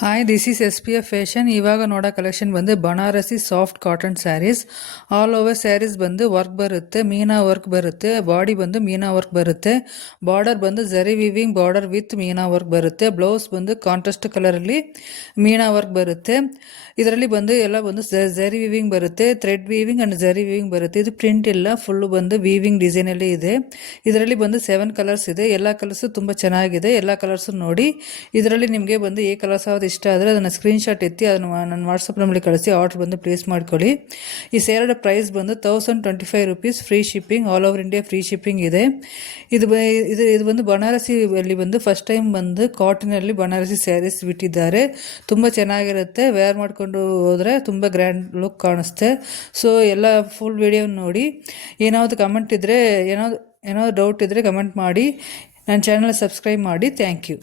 Hi, this is SPF fashion. ಇವಾಗ ನೋಡೋ collection ಬಂದು Banarasi soft cotton sarees. All over sarees ಬಂದು ವರ್ಕ್ ಬರುತ್ತೆ, ಮೀನಾ ವರ್ಕ್ ಬರುತ್ತೆ. ಬಾಡಿ ಬಂದು ಮೀನಾ ವರ್ಕ್ ಬರುತ್ತೆ. ಬಾರ್ಡರ್ ಬಂದು ಜರಿ viewing border with Meena work ಬರುತ್ತೆ. ಬ್ಲೌಸ್ ಬಂದು ಕಾಂಟ್ರಾಸ್ಟ್ ಕಲರಲ್ಲಿ ಮೀನಾ ವರ್ಕ್ ಬರುತ್ತೆ. ಇದರಲ್ಲಿ ಬಂದು ಎಲ್ಲ ಬಂದು ಜರಿ ವಿವಿಂಗ್ ಬರುತ್ತೆ, ಥ್ರೆಡ್ ವೀವಿಂಗ್ ಅಂಡ್ ಜರಿ ವಿವಿಂಗ್ ಬರುತ್ತೆ. ಇದು ಪ್ರಿಂಟ್ ಇಲ್ಲ, ಫುಲ್ ಬಂದು ವೀವಿಂಗ್ ಡಿಸೈನಲ್ಲಿ ಇದೆ. ಇದರಲ್ಲಿ ಬಂದು 7 ಕಲರ್ಸ್ ಇದೆ. ಎಲ್ಲ ಕಲರ್ಸು ತುಂಬ ಚೆನ್ನಾಗಿದೆ. ಎಲ್ಲ ಕಲರ್ಸು ನೋಡಿ. ಇದರಲ್ಲಿ ನಿಮಗೆ ಬಂದು ಈ ಕಲರ್ಸ್ ಯಾವ್ದು ಇಷ್ಟ ಆದರೆ ಅದನ್ನು ಸ್ಕ್ರೀನ್ಶಾಟ್ ಎತ್ತಿ ಅದನ್ನು ನನ್ನ ವಾಟ್ಸಪ್ ನಂಬರ್ಗೆ ಕಳಿಸಿ ಆರ್ಡರ್ ಬಂದು ಪ್ಲೇಸ್ ಮಾಡ್ಕೊಳ್ಳಿ. ಈ ಸೇರದ ಪ್ರೈಸ್ ಬಂದು 1025 rupees, free shipping, all over India free shipping ಇದೆ. ಇದು ಬಂದು ಬನಾರಸಿ ಅಲ್ಲಿ ಬಂದು ಫಸ್ಟ್ ಟೈಮ್ ಬಂದು ಕಾಟನಲ್ಲಿ ಬನಾರಸಿ ಸ್ಯಾರೀಸ್ ಬಿಟ್ಟಿದ್ದಾರೆ. ತುಂಬ ಚೆನ್ನಾಗಿರುತ್ತೆ. ವೇರ್ ಮಾಡ್ಕೊಂಡು ಹೋದರೆ ತುಂಬ ಗ್ರ್ಯಾಂಡ್ ಲುಕ್ ಕಾಣಿಸುತ್ತೆ. ಸೊ ಎಲ್ಲ ಫುಲ್ ವಿಡಿಯೋ ನೋಡಿ. ಏನಾದರೂ ಕಮೆಂಟ್ ಇದ್ದರೆ ಏನಾದ್ರು ಡೌಟ್ ಇದ್ದರೆ ಕಮೆಂಟ್ ಮಾಡಿ. ನನ್ನ ಚಾನಲ್ ಸಬ್ಸ್ಕ್ರೈಬ್ ಮಾಡಿ. Thank you.